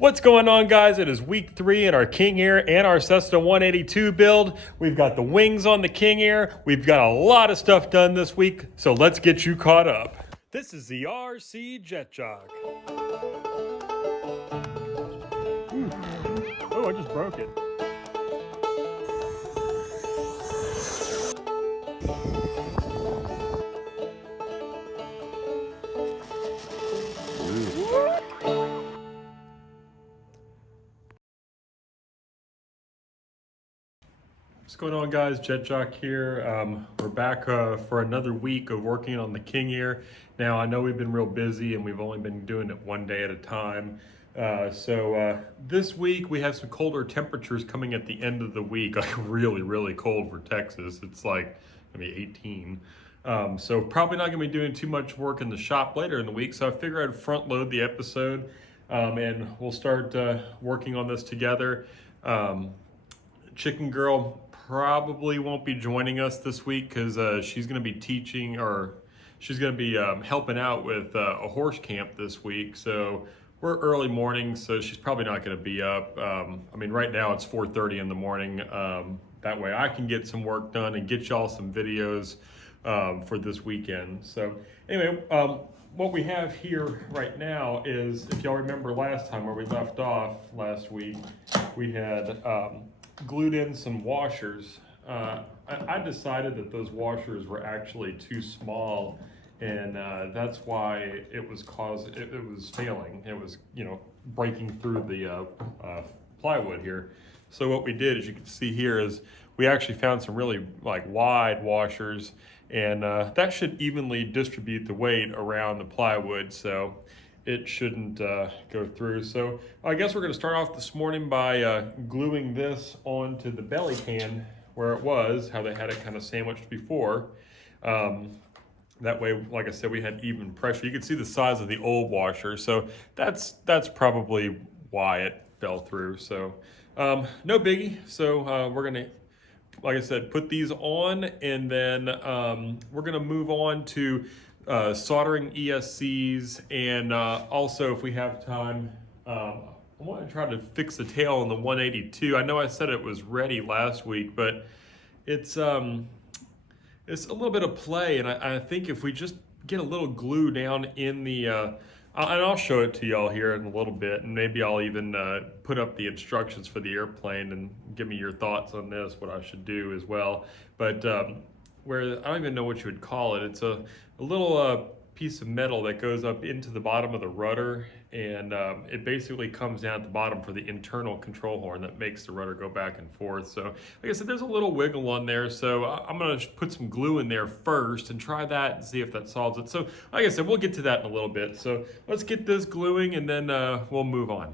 What's going on, guys? It is week 3 in our Kingair and our Cessna 182 build. We've got the wings on the Kingair. We've got a lot of stuff done this week, so let's get you caught up. This is the RC Jet Jog. Oh, I just broke it. What's going on, guys? Jet Jock here. We're back for another week of working on the Kingair. Now, I know we've been real busy and we've only been doing it one day at a time. So this week we have some colder temperatures coming at the end of the week, like really cold for Texas. It's like maybe 18. So probably not gonna be doing too much work in the shop later in the week. So I figure I'd front load the episode and we'll start working on this together. Chicken Girl probably won't be joining us this week because she's going to be teaching, or she's going to be helping out with a horse camp this week. So we're early morning, so she's probably not going to be up. I mean, right now it's 4:30 in the morning. That way I can get some work done and get y'all some videos for this weekend. So anyway, what we have here right now is, if y'all remember last time where we left off last week, we had glued in some washers. I decided that those washers were actually too small, and that's why it was failing. It was, breaking through the plywood here. So what we did, as you can see here, is we actually found some really wide washers, and that should evenly distribute the weight around the plywood, so it shouldn't go through. So I guess we're going to start off this morning by gluing this onto the belly can where it was, how they had it kind of sandwiched before. That way, like I said, we had even pressure. You can see the size of the old washer, so that's probably why it fell through. So no biggie. So we're going to, like I said, put these on, and then we're going to move on to soldering ESCs, and also, if we have time, I want to try to fix the tail on the 182. I know I said it was ready last week, but it's a little bit of play, and I think if we just get a little glue down in the, and I'll show it to y'all here in a little bit, and maybe I'll even put up the instructions for the airplane and give me your thoughts on this, what I should do as well. But where, I don't even know what you would call it. It's a little piece of metal that goes up into the bottom of the rudder, and it basically comes down at the bottom for the internal control horn that makes the rudder go back and forth. So like I said, there's a little wiggle on there, so I'm going to put some glue in there first and try that and see if that solves it. So like I said, we'll get to that in a little bit. So let's get this gluing, and then we'll move on.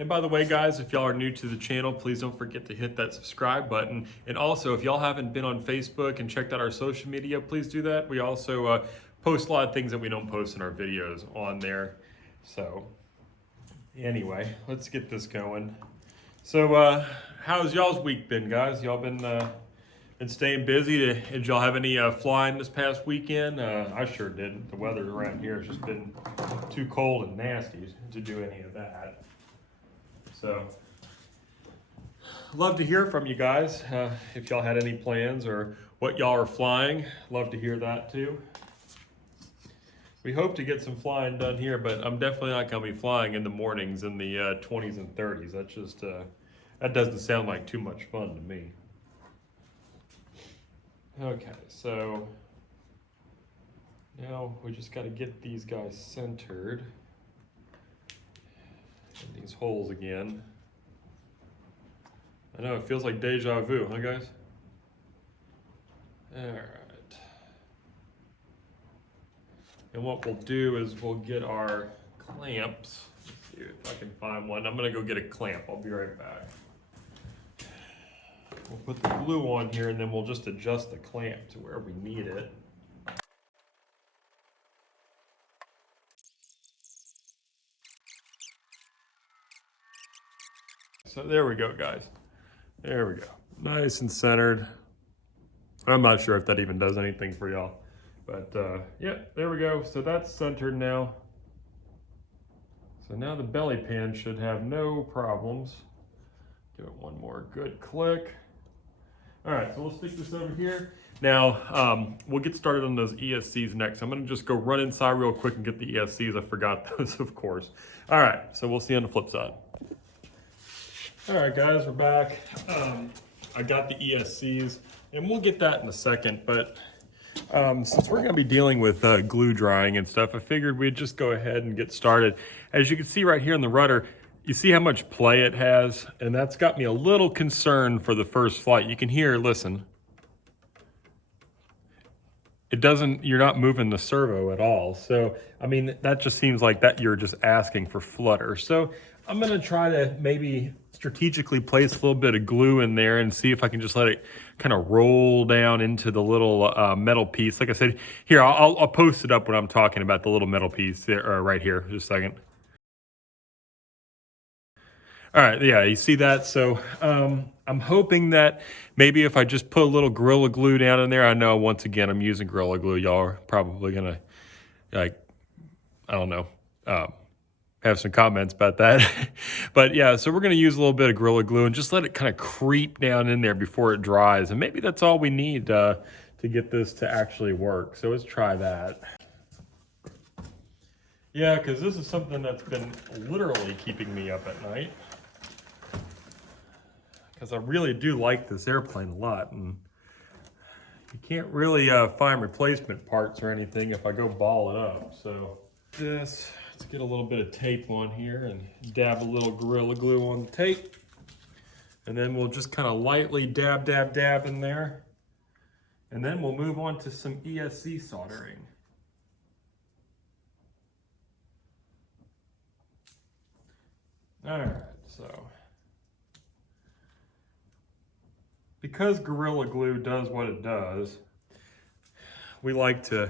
And by the way, guys, if y'all are new to the channel, please don't forget to hit that subscribe button. And also, if y'all haven't been on Facebook and checked out our social media, please do that. We also post a lot of things that we don't post in our videos on there. So anyway, let's get this going. So how's y'all's week been, guys? Y'all been staying busy? Did y'all have any flying this past weekend? I sure didn't. The weather around here has just been too cold and nasty to do any of that. So, love to hear from you guys, if y'all had any plans or what y'all are flying. Love to hear that too. We hope to get some flying done here, but I'm definitely not going to be flying in the mornings in the 20s and 30s. That's just, that doesn't sound like too much fun to me. Okay, so now we just got to get these guys centered. In these holes again. I know, it feels like deja vu, huh, guys? All right. And what we'll do is we'll get our clamps. Let's see if I can find one. I'm gonna go get a clamp. I'll be right back. We'll put the glue on here, and then we'll just adjust the clamp to where we need it. So there we go, guys. There we go. Nice and centered. I'm not sure if that even does anything for y'all. But yeah, there we go. So that's centered now. So now the belly pan should have no problems. Give it one more good click. All right, so we'll stick this over here. Now, we'll get started on those ESCs next. I'm gonna just go run inside real quick and get the ESCs. I forgot those, of course. All right, so we'll see you on the flip side. All right, guys, we're back. I got the ESCs, and we'll get that in a second, but since we're gonna be dealing with glue drying and stuff, I figured we'd just go ahead and get started. As you can see right here in the rudder, you see how much play it has, and that's got me a little concerned for the first flight. You can hear, listen. It doesn't, you're not moving the servo at all. So, I mean, that just seems like that you're just asking for flutter. So I'm gonna try to maybe strategically place a little bit of glue in there and see if I can just let it kind of roll down into the little metal piece. Like I said, here, I'll post it up when I'm talking about the little metal piece there, right here, just a second. All right, yeah, you see that? So I'm hoping that maybe if I just put a little Gorilla Glue down in there, I know once again I'm using Gorilla Glue. Y'all are probably gonna, like, I don't know, have some comments about that. But yeah, so we're gonna use a little bit of Gorilla Glue and just let it kind of creep down in there before it dries. And maybe that's all we need to get this to actually work. So let's try that. Yeah, because this is something that's been literally keeping me up at night. Because I really do like this airplane a lot, and you can't really find replacement parts or anything if I go ball it up. So let's get a little bit of tape on here and dab a little Gorilla Glue on the tape. And then we'll just kind of lightly dab, dab, dab in there. And then we'll move on to some ESC soldering. All right, so. Because Gorilla Glue does what it does, we like to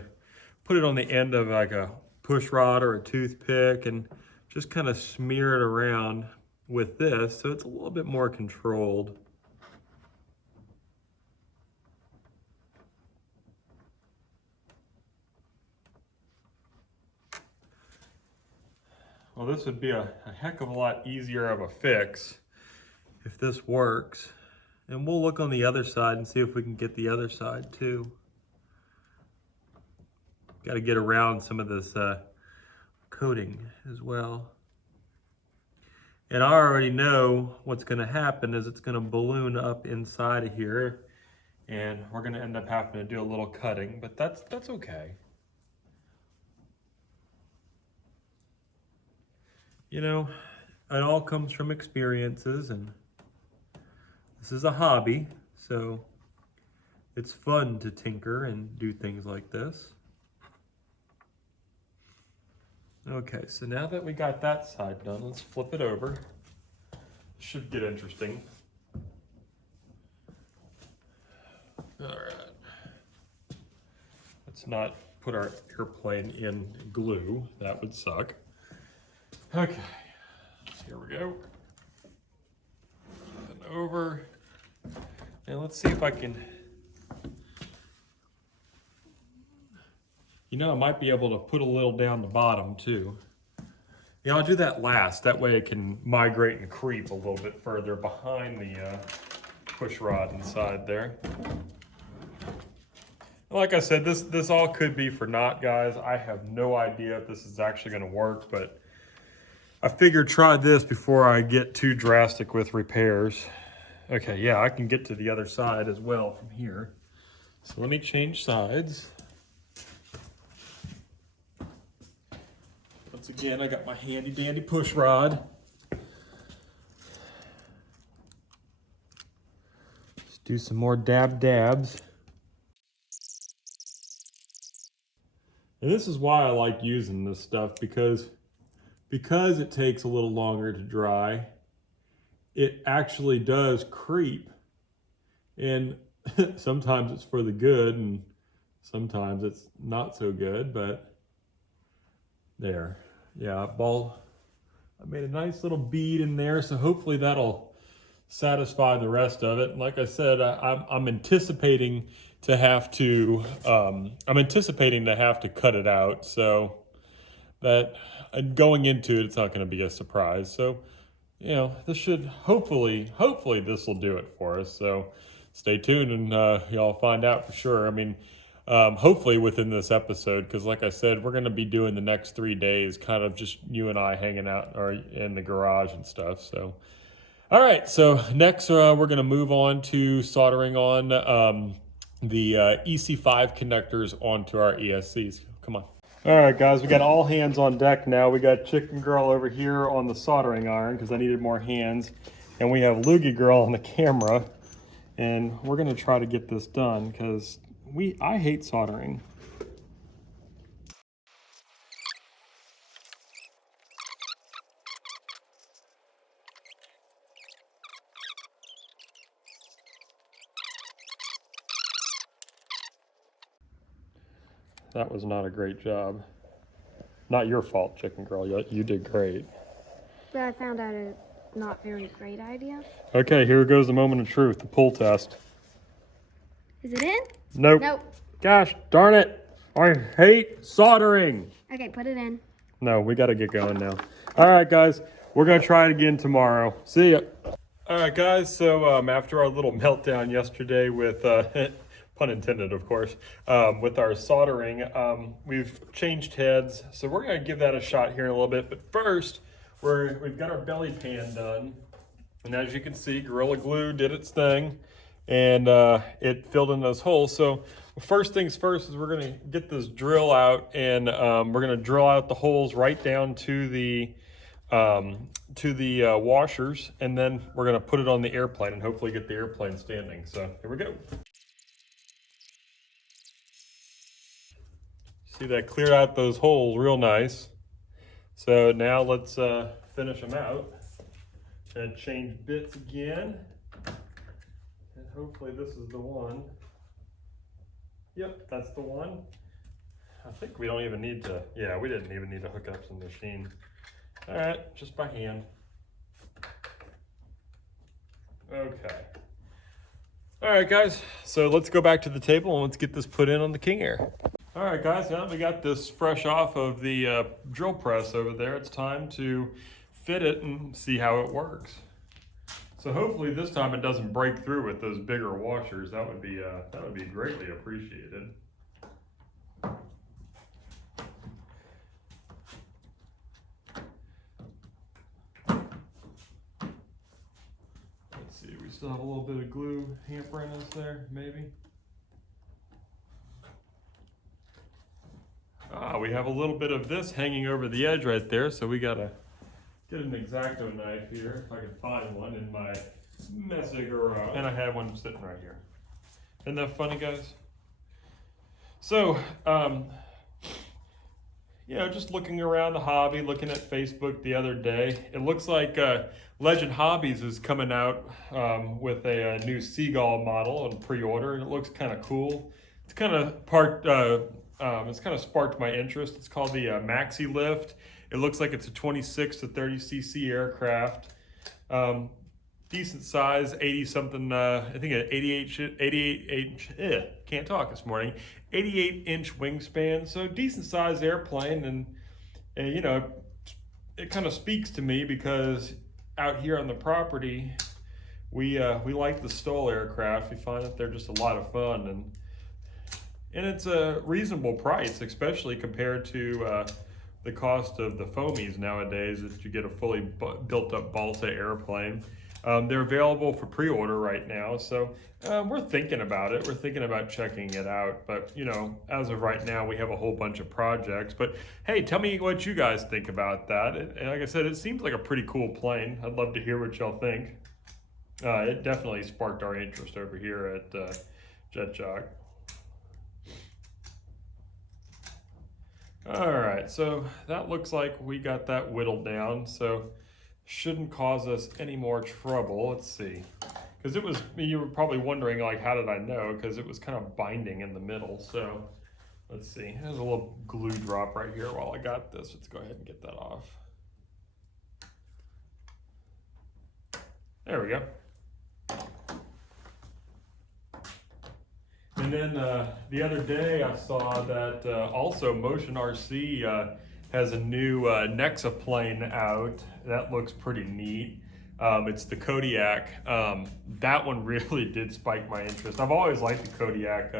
put it on the end of like a push rod or a toothpick and just kind of smear it around with this so it's a little bit more controlled. Well, this would be a heck of a lot easier of a fix if this works. And we'll look on the other side and see if we can get the other side too. Got to get around some of this coating as well. And I already know what's going to happen is it's going to balloon up inside of here, and we're going to end up having to do a little cutting, but that's okay. You know, it all comes from experiences, and this is a hobby, so it's fun to tinker and do things like this. Okay, so now that we got that side done, let's flip it over. Should get interesting. All right. Let's not put our airplane in glue. That would suck. Okay, here we go. And over. And let's see if I can, you know, I might be able to put a little down the bottom too. You know, I'll do that last. That way it can migrate and creep a little bit further behind the push rod inside there. Like I said, this all could be for naught, guys. I have no idea if this is actually going to work, but I figured try this before I get too drastic with repairs. Okay, yeah, I can get to the other side as well from here. So let me change sides. Once again, I got my handy dandy push rod. Let's do some more dabs. And this is why I like using this stuff, because it takes a little longer to dry. It actually does creep, and sometimes it's for the good and sometimes it's not so good, but there. Yeah, I made a nice little bead in there, so hopefully that'll satisfy the rest of it. And like I said, I'm anticipating to have to cut it out. So that going into it, it's not going to be a surprise. So, you know, this should hopefully this will do it for us. So stay tuned and y'all find out for sure. I mean, hopefully within this episode, because like I said, we're going to be doing the next 3 days kind of just you and I hanging out or in the garage and stuff. So, all right. So next we're going to move on to soldering on the EC5 connectors onto our ESCs. Come on. All right, guys, we got all hands on deck now. We got Chicken Girl over here on the soldering iron because I needed more hands. And we have Loogie Girl on the camera. And we're going to try to get this done because I hate soldering. That was not a great job. Not your fault, Chicken Girl. You did great. But I found out a not very great idea. Okay, here goes the moment of truth, the pull test. Is it in? Nope. Nope. Gosh, darn it. I hate soldering. Okay, put it in. No, we got to get going now. All right, guys, we're going to try it again tomorrow. See ya. All right, guys, so after our little meltdown yesterday with, pun intended, of course, with our soldering, we've changed heads. So we're going to give that a shot here in a little bit. But first, we've got our belly pan done. And as you can see, Gorilla Glue did its thing. And it filled in those holes. So first things first is we're going to get this drill out, and we're going to drill out the holes right down to the washers, and then we're going to put it on the airplane and hopefully get the airplane standing. So here we go. See, that cleared out those holes real nice. So now let's finish them out and change bits again. And hopefully this is the one. Yep, that's the one. I think we don't even need to, yeah, we didn't even need to hook up some machine. All right, just by hand. Okay. All right, guys, so let's go back to the table and let's get this put in on the Kingair. All right, guys, now that we got this fresh off of the drill press over there, it's time to fit it and see how it works. So hopefully this time it doesn't break through with those bigger washers. That would be greatly appreciated. Let's see, we still have a little bit of glue hampering us there, maybe. We have a little bit of this hanging over the edge right there, so we gotta get an X-Acto knife here, if I can find one in my messy garage. And I have one sitting right here. Isn't that funny, guys? So, you know, just looking around the hobby, looking at Facebook the other day, it looks like Legend Hobbies is coming out with a new Seagull model on pre-order, and it looks kind of cool. It's kind of it's kind of sparked my interest. It's called the Maxi Lift. It looks like it's a 26 to 30 cc aircraft. Decent size, 80 something, I think an 88 inch, can't talk this morning, 88 inch wingspan. So decent size airplane, and you know, it kind of speaks to me because out here on the property, we like the STOL aircraft. We find that they're just a lot of fun, and it's a reasonable price, especially compared to the cost of the foamies nowadays if you get a fully built up balsa airplane. They're available for pre-order right now, so we're thinking about it. We're thinking about checking it out, but you know, as of right now, we have a whole bunch of projects. But hey, tell me what you guys think about that. And like I said, it seems like a pretty cool plane. I'd love to hear what y'all think. It definitely sparked our interest over here at Jet Jock. All right, so that looks like we got that whittled down, so shouldn't cause us any more trouble. Let's see, because it was, you were probably wondering like, how did I know? Because it was kind of binding in the middle. So let's see, there's a little glue drop right here while I got this. Let's go ahead and get that off. There we go. And then the other day I saw that also Motion RC has a new Nexa plane out. That looks pretty neat. It's the Kodiak. That one really did spike my interest. I've always liked the Kodiak.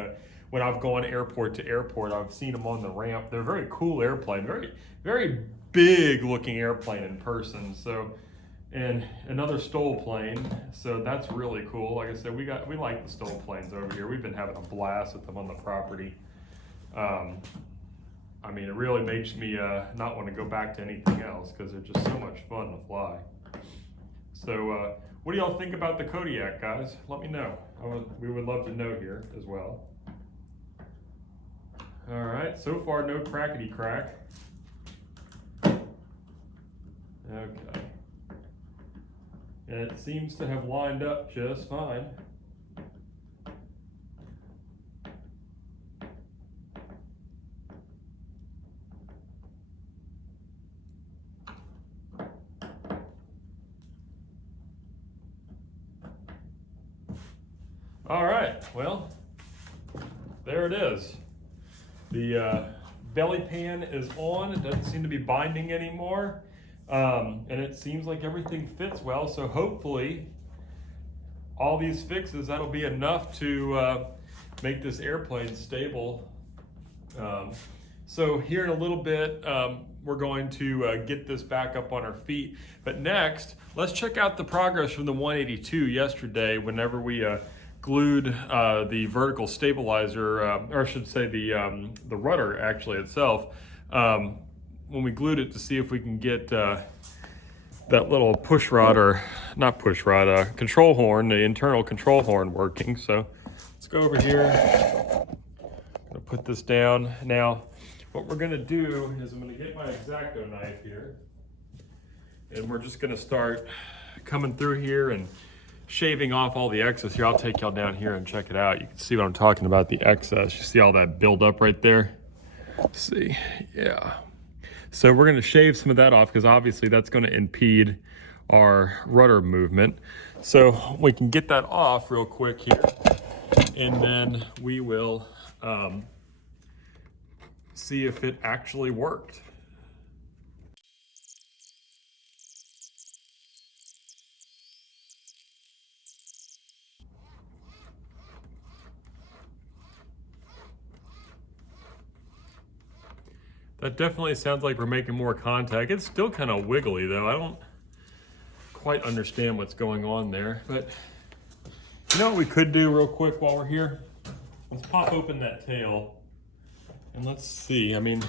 When I've gone airport to airport, I've seen them on the ramp. They're a very cool airplane, very big looking airplane in person. So, and another STOL plane. So that's really cool. Like I said, we like the STOL planes over here. We've been having a blast with them on the property. I mean, it really makes me not want to go back to anything else because they're just so much fun to fly. So what do y'all think about the Kodiak, guys? Let me know. We would love to know here as well. All right, so far no crackety crack. Okay. And it seems to have lined up just fine. All right, well, there it is. The belly pan is on. It doesn't seem to be binding anymore. And it seems like everything fits well. So hopefully all these fixes, that'll be enough to make this airplane stable. So here in a little bit, we're going to get this back up on our feet. But next, let's check out the progress from the 182 yesterday whenever we glued the vertical stabilizer, or I should say the rudder actually itself, when we glued it to see if we can get that little push rod, or not push rod, control horn, the internal control horn working. So let's go over here. I'm gonna put this down. Now, what we're gonna do is I'm gonna get my X-Acto knife here, and we're just gonna start coming through here and shaving off all the excess here. I'll take y'all down here and check it out. You can see what I'm talking about, the excess. You see all that build up right there? Let's see, yeah. So we're gonna shave some of that off because obviously that's gonna impede our rudder movement. So we can get that off real quick here, and then we will see if it actually worked. That definitely sounds like we're making more contact. It's still kind of wiggly though. I don't quite understand what's going on there, but you know what we could do real quick while we're here? Let's pop open that tail and let's see. I mean,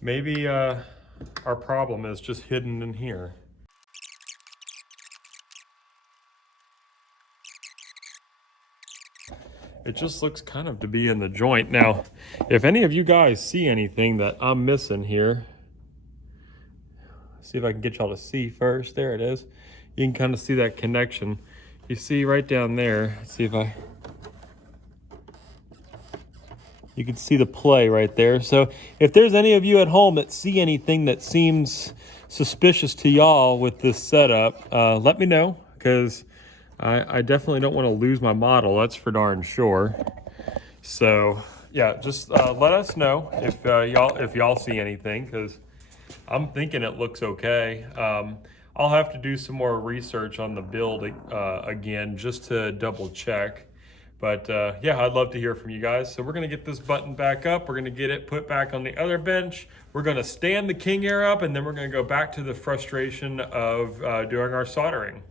maybe our problem is just hidden in here. It just looks kind of to be in the joint. Now, if any of you guys see anything that I'm missing here, see if I can get y'all to see first. There it is. You can kind of see that connection. You see right down there. Let's see if you can see the play right there. So if there's any of you at home that see anything that seems suspicious to y'all with this setup, let me know, because I definitely don't want to lose my model, that's for darn sure. So yeah, just let us know if y'all see anything, because I'm thinking it looks okay. I'll have to do some more research on the build again, just to double check. But yeah, I'd love to hear from you guys. So we're gonna get this button back up. We're gonna get it put back on the other bench. We're gonna stand the Kingair up, and then we're gonna go back to the frustration of doing our soldering.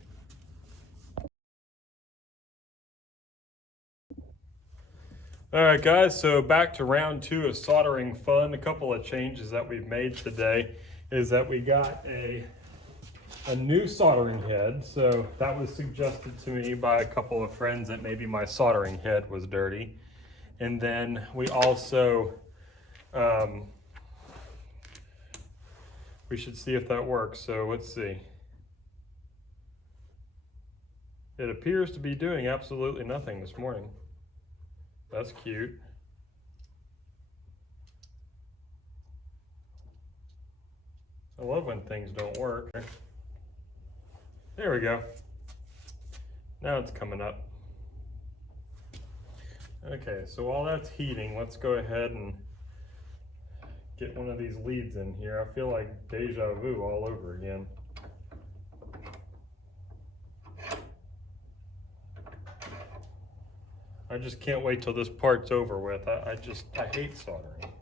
All right, guys, so back to round 2 of soldering fun. A couple of changes that we've made today is that we got a new soldering head. So that was suggested to me by a couple of friends that maybe my soldering head was dirty. And then we also, we should see if that works. So let's see. It appears to be doing absolutely nothing this morning. That's cute. I love when things don't work. There we go. Now it's coming up. Okay, so while that's heating, let's go ahead and get one of these leads in here. I feel like deja vu all over again. I just can't wait till this part's over with. I hate soldering.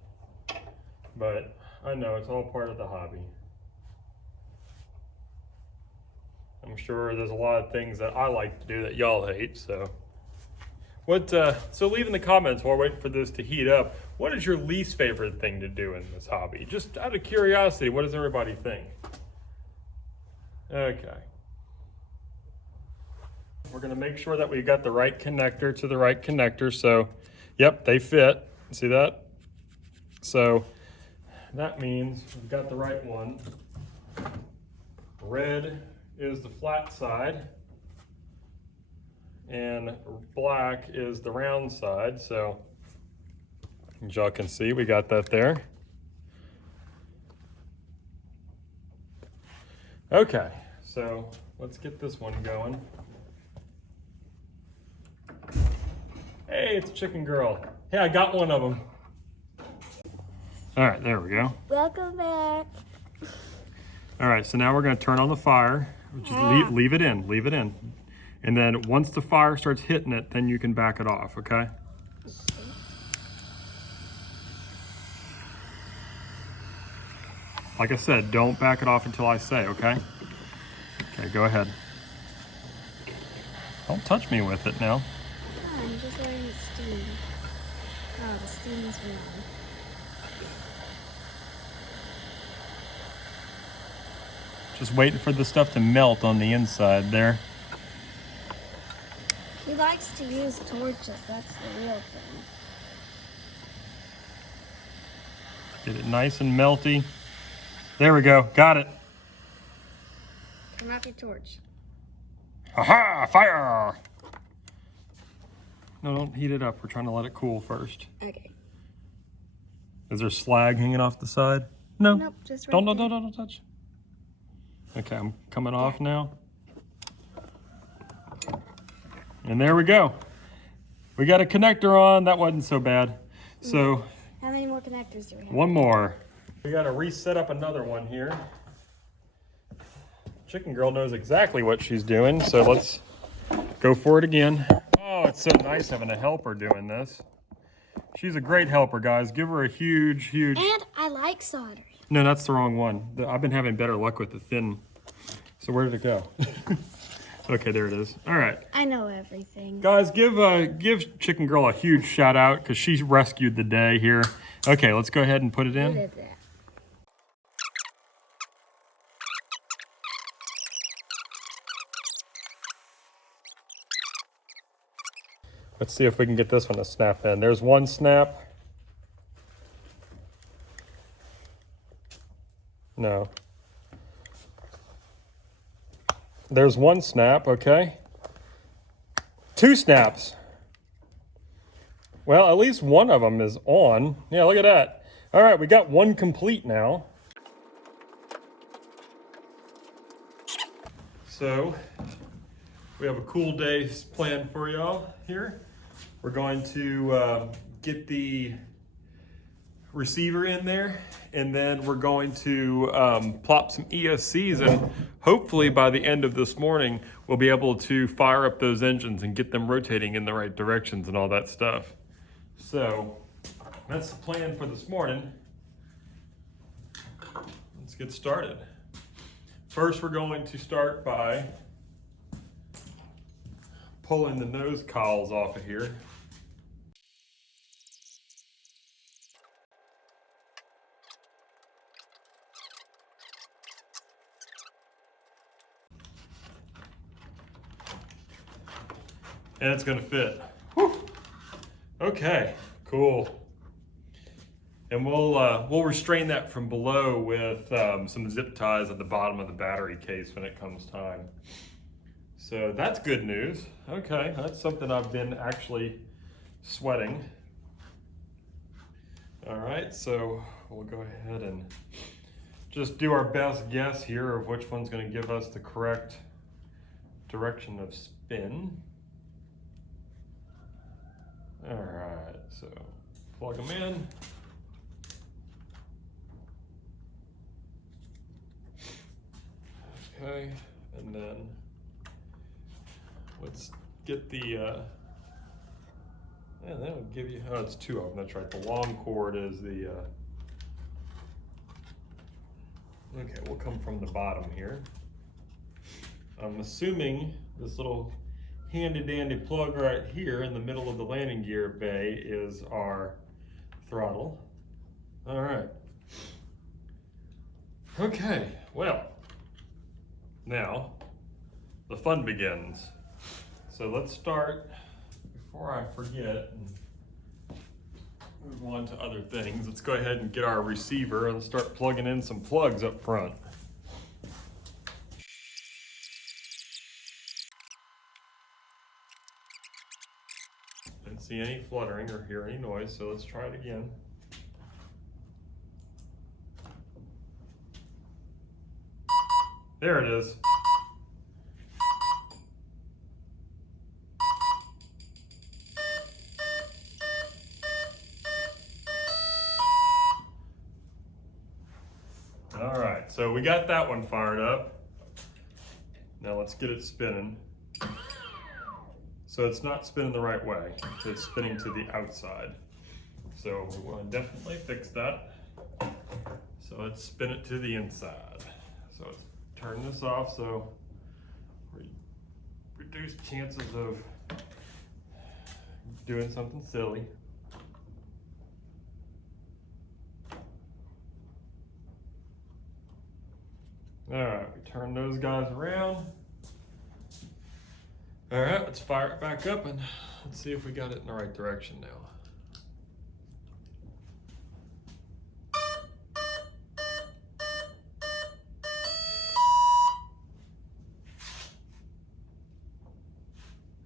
But I know it's all part of the hobby. I'm sure there's a lot of things that I like to do that y'all hate, so. So leave in the comments while we're waiting for this to heat up. What is your least favorite thing to do in this hobby? Just out of curiosity, what does everybody think? Okay. We're gonna make sure that we've got the right connector to the right connector. So, yep, they fit. See that? So that means we've got the right one. Red is the flat side, and black is the round side. So as y'all can see, we got that there. Okay, so let's get this one going. Hey, it's Chicken Girl. Hey, I got one of them. All right, there we go. Welcome back. All right, so now we're gonna turn on the fire, which is leave it in. And then once the fire starts hitting it, then you can back it off, okay? Like I said, don't back it off until I say, okay? Okay, go ahead. Don't touch me with it now. Oh, I'm just letting it steam. Oh, the steam is warm. Just waiting for the stuff to melt on the inside there. He likes to use torches, that's the real thing. Get it nice and melty. There we go, got it. Come out your torch. Aha, fire! No, don't heat it up. We're trying to let it cool first. Okay. Is there slag hanging off the side? No. Nope, just right Don't touch. Okay, I'm coming off now. And there we go. We got a connector on. That wasn't so bad. So, How many more connectors do we have? one more. We got to reset up another one here. Chicken Girl knows exactly what she's doing, so let's go for it again. Oh, it's so nice having a helper doing this. She's a great helper, guys. Give her a huge... And I like soldering. No, that's the wrong one. I've been having better luck with the thin. So where did it go? Okay, there it is. All right. I know everything. Guys, give Chicken Girl a huge shout out because she rescued the day here. Okay, let's go ahead and put it in. Who did that? Let's see if we can get this one to snap in. There's one snap. No. There's one snap, okay. Two snaps. Well, at least one of them is on. Yeah, look at that. All right, we got one complete now. So, we have a cool day planned for y'all here. We're going to get the receiver in there, and then we're going to plop some ESCs, and hopefully by the end of this morning, we'll be able to fire up those engines and get them rotating in the right directions and all that stuff. So that's the plan for this morning. Let's get started. First, we're going to start by pulling the nose cowls off of here. And it's gonna fit. Whew. Okay, cool. And we'll restrain that from below with some zip ties at the bottom of the battery case when it comes time. So that's good news. Okay, that's something I've been actually sweating. All right, so we'll go ahead and just do our best guess here of which one's gonna give us the correct direction of spin. All right, so plug them in. Okay, and then let's get the, yeah, that would give you, oh, it's two of them, that's right. The long cord is the, okay, we'll come from the bottom here. I'm assuming this little handy dandy plug right here in the middle of the landing gear bay is our throttle. All right. Okay, well, now the fun begins. So let's start, before I forget and move on to other things, let's go ahead and get our receiver and start plugging in some plugs up front. Didn't see any fluttering or hear any noise, so let's try it again. There it is. All right, so we got that one fired up. Now let's get it spinning. So it's not spinning the right way. It's spinning to the outside. So we want to definitely fix that. So let's spin it to the inside. So let's turn this off so we reduce chances of doing something silly. All right, we turn those guys around. All right, let's fire it back up and let's see if we got it in the right direction now.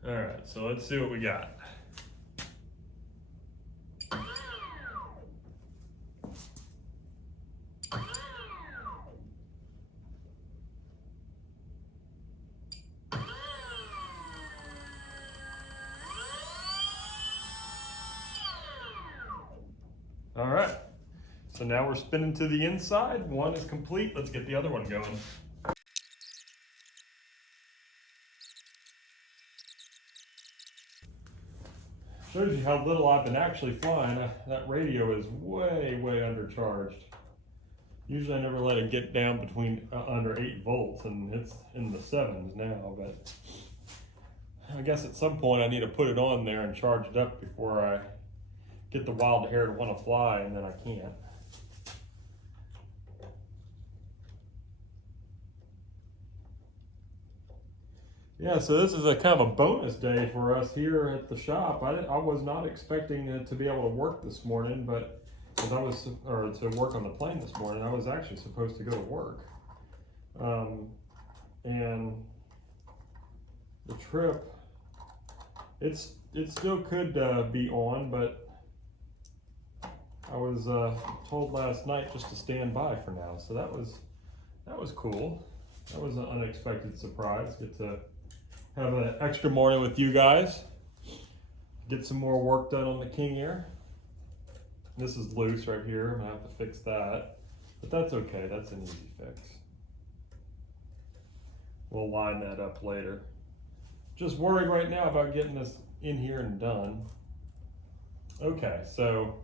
All right, so let's see what we got. All right, so now we're spinning to the inside. One is complete. Let's get the other one going. Shows you how little I've been actually flying. That radio is way, way undercharged. Usually I never let it get down between under 8 volts, and it's in the 7s now, but I guess at some point I need to put it on there and charge it up before I get the wild hair to want to fly, and then I can't. Yeah, so this is a kind of a bonus day for us here at the shop. I was not expecting to be able to work this morning, but to work on the plane this morning, I was actually supposed to go to work. And the trip, it still could be on, but I was told last night just to stand by for now, so that was cool. That was an unexpected surprise. Get to have an extra morning with you guys. Get some more work done on the Kingair. This is loose right here. I'm gonna have to fix that, but that's okay. That's an easy fix. We'll line that up later. Just worried right now about getting this in here and done. Okay, so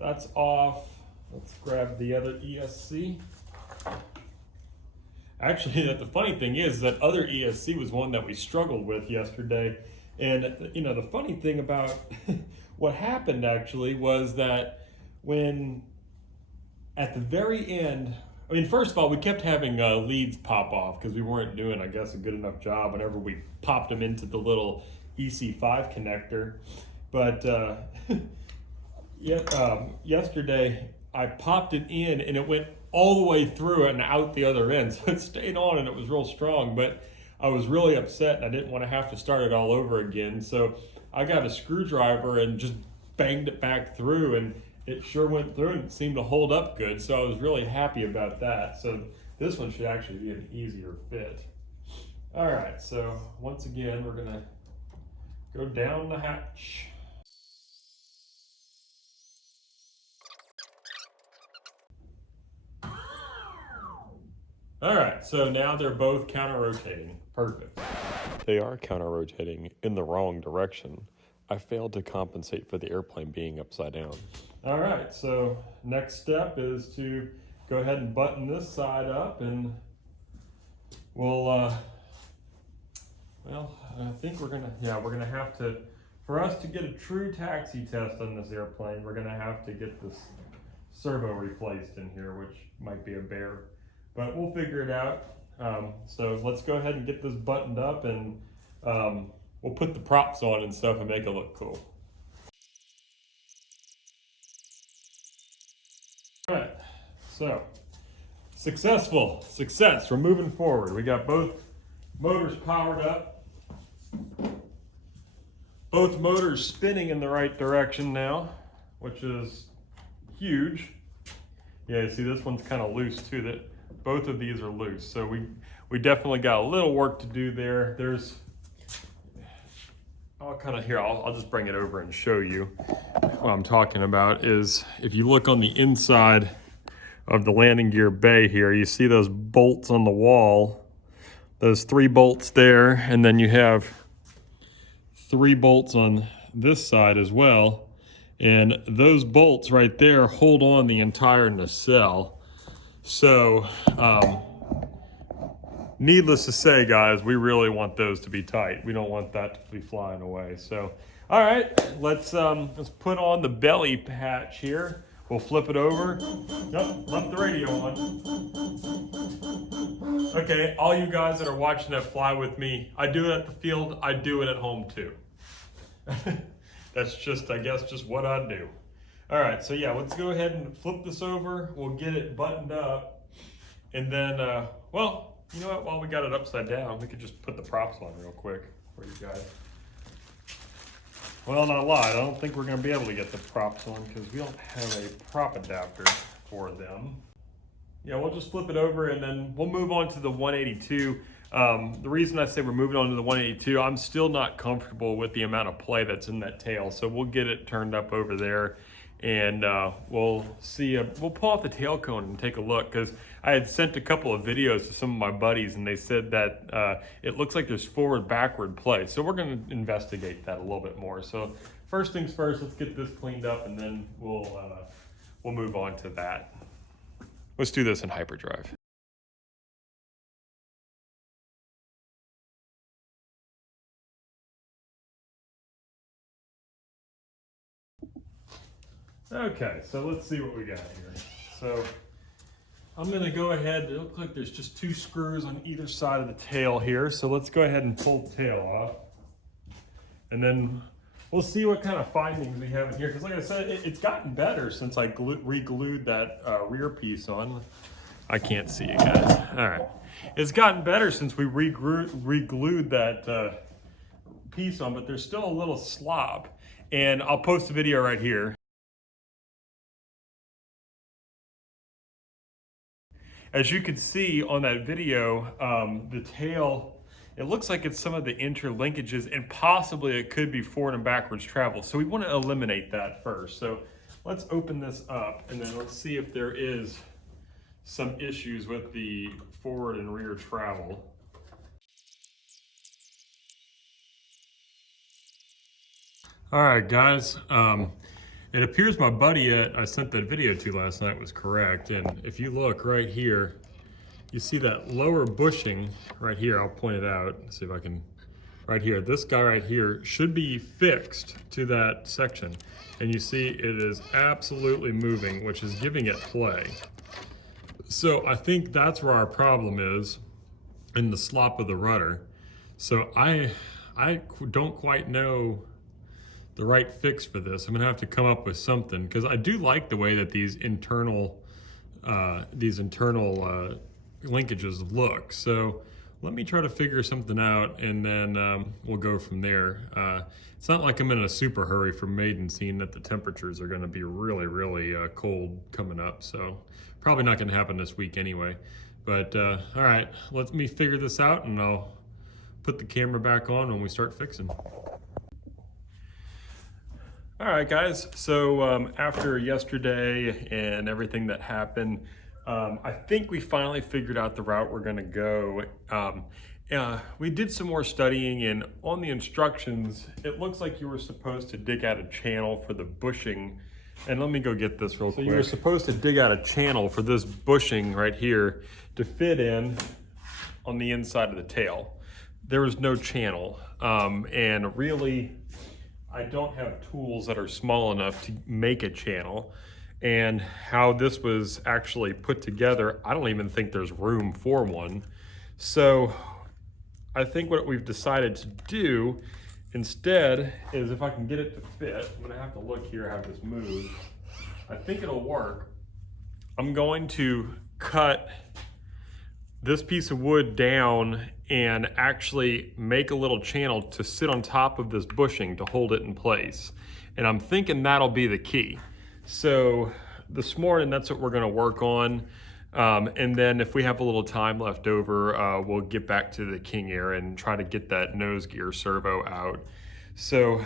that's off. Let's grab the other ESC. Actually, the funny thing is that other ESC was one that we struggled with yesterday. And you know, the funny thing about what happened actually was that when at the very end, I mean, first of all, we kept having leads pop off because we weren't doing, I guess, a good enough job whenever we popped them into the little EC5 connector. But yesterday I popped it in and it went all the way through and out the other end. So it stayed on and it was real strong, but I was really upset and I didn't want to have to start it all over again. So I got a screwdriver and just banged it back through, and it sure went through and it seemed to hold up good. So I was really happy about that. So this one should actually be an easier fit. All right, so once again, we're gonna go down the hatch. All right, so now they're both counter-rotating. Perfect. They are counter-rotating in the wrong direction. I failed to compensate for the airplane being upside down. All right, so next step is to go ahead and button this side up, and we'll, well, I think we're gonna have to, for us to get a true taxi test on this airplane, we're gonna have to get this servo replaced in here, which might be a bear, but we'll figure it out. So let's go ahead and get this buttoned up, and we'll put the props on and stuff and make it look cool. All right, so success, we're moving forward. We got both motors powered up, both motors spinning in the right direction now, which is huge. Yeah, see, this one's kind of loose too. That both of these are loose, so we definitely got a little work to do there. There's, I'll just bring it over and show you what I'm talking about. Is if you look on the inside of the landing gear bay here, you see those bolts on the wall, those 3 bolts there, and then you have 3 bolts on this side as well. And those bolts right there hold on the entire nacelle. So, needless to say, guys, we really want those to be tight. We don't want that to be flying away. So, all right, let's put on the belly patch here. We'll flip it over. Nope, left the radio on. Okay, all you guys that are watching that fly with me, I do it at the field, I do it at home too. That's just, I guess, just what I do. All right, so yeah, let's go ahead and flip this over. We'll get it buttoned up. And then, well, you know what? While we got it upside down, we could just put the props on real quick for you guys. Well, not a lie, I don't think we're gonna be able to get the props on because we don't have a prop adapter for them. Yeah, we'll just flip it over and then we'll move on to the 182. The reason I say we're moving on to the 182, I'm still not comfortable with the amount of play that's in that tail. So we'll get it turned up over there, and we'll see, we'll pull off the tail cone and take a look, because I had sent a couple of videos to some of my buddies and they said that it looks like there's forward-backward play. So we're gonna investigate that a little bit more. So first things first, let's get this cleaned up and then we'll move on to that. Let's do this in hyperdrive. Okay, so let's see what we got here. So I'm gonna go ahead, it looks like there's just 2 screws on either side of the tail here. So let's go ahead and pull the tail off. And then we'll see what kind of findings we have in here. Because like I said, it's gotten better since I re-glued that rear piece on. I can't see you guys. All right. It's gotten better since we re-glued that piece on, but there's still a little slop. And I'll post a video right here. As you can see on that video, the tail, it looks like it's some of the interlinkages, and possibly it could be forward and backwards travel. So we want to eliminate that first. So let's open this up and then let's see if there is some issues with the forward and rear travel. All right, guys. It appears my buddy I sent that video to last night was correct. And if you look right here, you see that lower bushing right here. I'll point it out. Let's see if I can, right here. This guy right here should be fixed to that section. And you see it is absolutely moving, which is giving it play. So I think that's where our problem is, in the slop of the rudder. So I don't quite know the right fix for this. I'm gonna have to come up with something, because I do like the way that these internal linkages look. So let me try to figure something out, and then we'll go from there. It's not like I'm in a super hurry for maiden, seeing that the temperatures are gonna be really, really cold coming up. So probably not gonna happen this week anyway. But all right, let me figure this out and I'll put the camera back on when we start fixing. All right, guys, so after yesterday and everything that happened, I think we finally figured out the route we're gonna go. We did some more studying, and on the instructions, it looks like you were supposed to dig out a channel for the bushing. And let me go get this real quick. So you were supposed to dig out a channel for this bushing right here to fit in on the inside of the tail. There was no channel, and really, I don't have tools that are small enough to make a channel. And how this was actually put together, I don't even think there's room for one. So I think what we've decided to do instead is, if I can get it to fit, I'm gonna have to look here how this moves. I think it'll work. I'm going to cut this piece of wood down and actually make a little channel to sit on top of this bushing to hold it in place. And I'm thinking that'll be the key. So this morning, that's what we're gonna work on. And then if we have a little time left over, we'll get back to the Kingair and try to get that nose gear servo out. So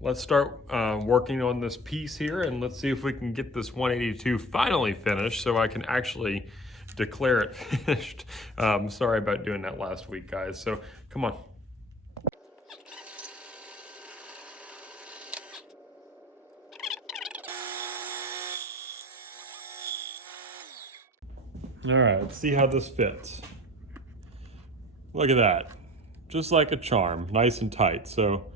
let's start working on this piece here, and let's see if we can get this 182 finally finished so I can actually declare it finished. Sorry about doing that last week, guys. So come on. All right, let's see how this fits. Look at that, just like a charm, nice and tight. So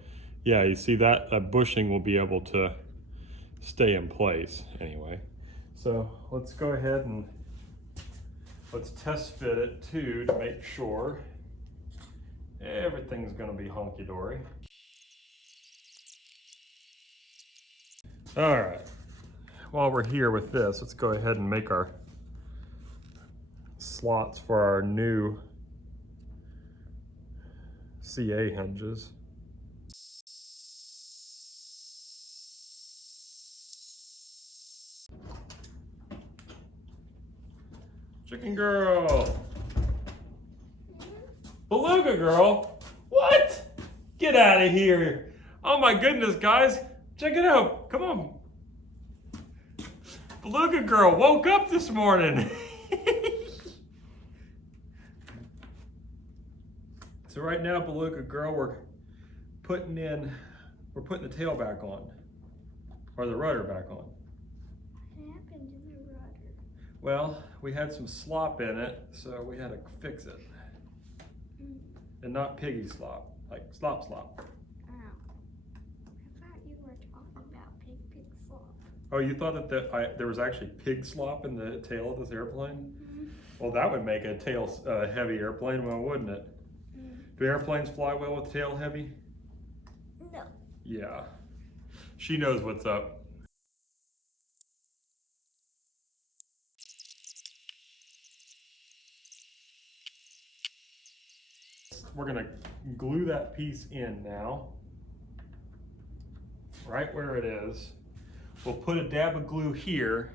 yeah, you see that bushing will be able to stay in place anyway. So let's go ahead and let's test fit it too to make sure everything's gonna be hunky-dory. All right, while we're here with this, let's go ahead and make our slots for our new CA hinges. Chicken girl! Beluga girl? What? Get out of here! Oh my goodness, guys! Check it out! Come on! Beluga girl woke up this morning! So right now, Beluga girl, we're putting the tail back on, or the rudder back on. What happened to the rudder? Well, we had some slop in it, so we had to fix it. And not piggy slop, like slop. Oh. I thought you were talking about pig slop. Oh, you thought that there was actually pig slop in the tail of this airplane? Well, that would make a tail heavy airplane, well, wouldn't it? Do airplanes fly well with tail heavy? No. Yeah. She knows what's up. We're gonna glue that piece in now, right where it is. We'll put a dab of glue here,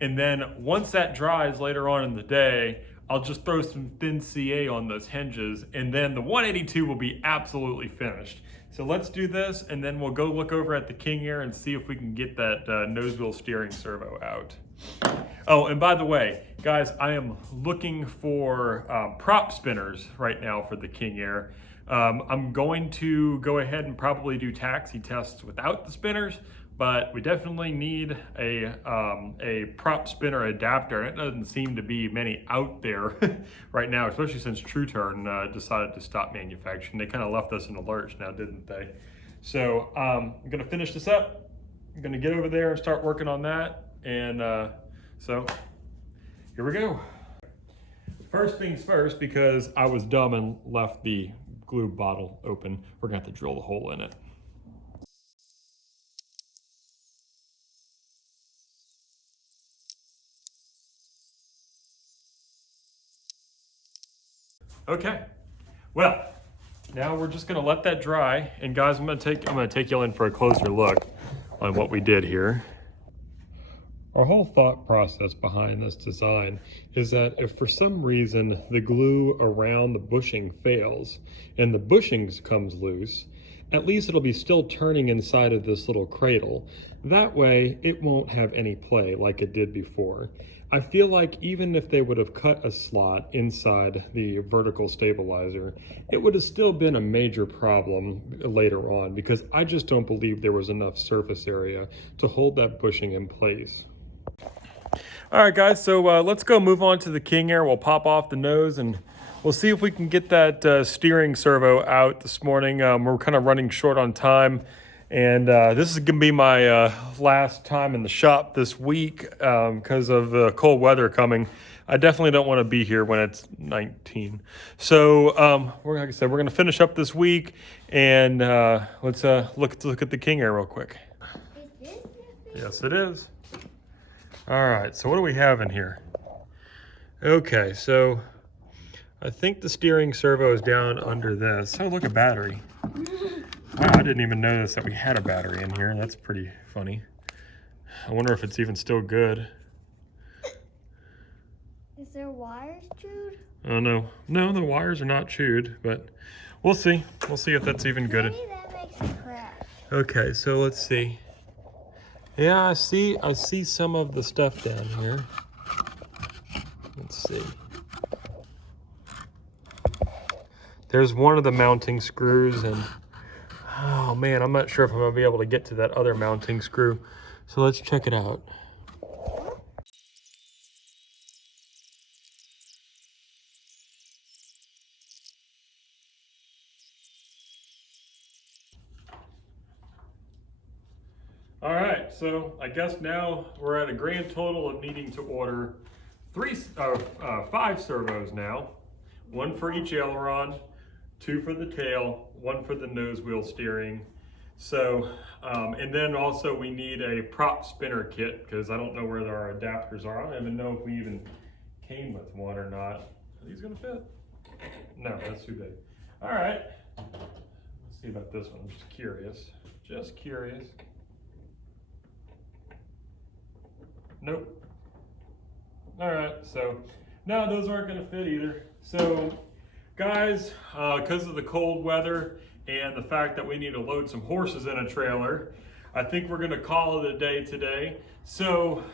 and then once that dries later on in the day, I'll just throw some thin CA on those hinges, and then the 182 will be absolutely finished. So let's do this, and then we'll go look over at the Kingair and see if we can get that nose wheel steering servo out. Oh, and by the way, guys, I am looking for prop spinners right now for the Kingair. I'm going to go ahead and probably do taxi tests without the spinners, but we definitely need a prop spinner adapter. It doesn't seem to be many out there right now, especially since True Turn decided to stop manufacturing. They kind of left us in a lurch now, didn't they? So I'm gonna finish this up. I'm gonna get over there and start working on that. And so here we go. First things first, because I was dumb and left the glue bottle open, we're gonna have to drill the hole in it. Okay, well, now we're just gonna let that dry. And guys, I'm gonna take you in for a closer look on what we did here. Our whole thought process behind this design is that if for some reason the glue around the bushing fails and the bushings comes loose, at least it'll be still turning inside of this little cradle. That way it won't have any play like it did before. I feel like even if they would have cut a slot inside the vertical stabilizer, it would have still been a major problem later on because I just don't believe there was enough surface area to hold that bushing in place. All right, guys, so let's go move on to the Kingair. We'll pop off the nose and we'll see if we can get that steering servo out this morning. We're kind of running short on time. And this is going to be my last time in the shop this week because of the cold weather coming. I definitely don't want to be here when it's 19. So, like I said, we're going to finish up this week, and let's look at the Kingair real quick. Yes, it is. All right, so what do we have in here? Okay, so I think the steering servo is down under this. Oh, look, a battery. Wow, I didn't even notice that we had a battery in here. That's pretty funny. I wonder if it's even still good. Is there wires chewed? Oh, no. No, the wires are not chewed, but we'll see. We'll see if that's even good. Maybe that makes it crash. Okay, so let's see. Yeah, I see some of the stuff down here. Let's see. There's one of the mounting screws, and oh man, I'm not sure if I'm gonna be able to get to that other mounting screw. So let's check it out. All right, so I guess now we're at a grand total of needing to order 5 servos now. 1 for each aileron, 2 for the tail, 1 for the nose wheel steering. So, and then also we need a prop spinner kit because I don't know where our adapters are. I don't even know if we even came with one or not. Are these gonna fit? No, that's too big. All right, let's see about this one. I'm just curious, just curious. Nope. All right, so no, those aren't gonna fit either. So guys, because of the cold weather and the fact that we need to load some horses in a trailer, I think we're gonna call it a day today. So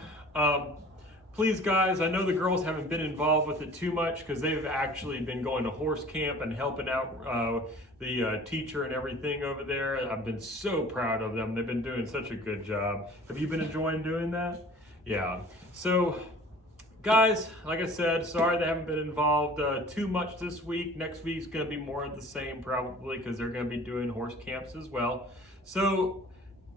please guys, I know the girls haven't been involved with it too much because they've actually been going to horse camp and helping out the teacher and everything over there. I've been so proud of them. They've been doing such a good job. Have you been enjoying doing that? Yeah. So guys, like I said, sorry they haven't been involved too much this week. Next week's going to be more of the same probably because they're going to be doing horse camps as well. So,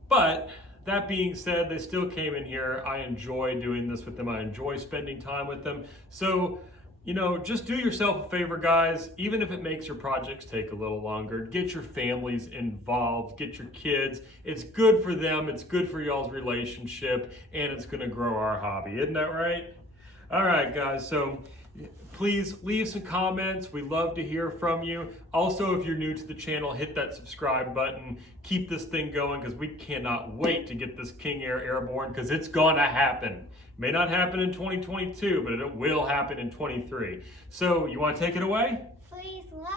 but that being said, they still came in here. I enjoy doing this with them. I enjoy spending time with them. So, you know, just do yourself a favor, guys. Even if it makes your projects take a little longer, get your families involved, get your kids. It's good for them. It's good for y'all's relationship, and it's going to grow our hobby. Isn't that right? All right, guys. So please leave some comments. We love to hear from you. Also, if you're new to the channel, hit that subscribe button. Keep this thing going because we cannot wait to get this Kingair airborne because it's going to happen. May not happen in 2022, but it will happen in 23. So you want to take it away? Please like,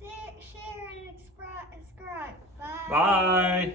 share, and subscribe. Bye. Bye.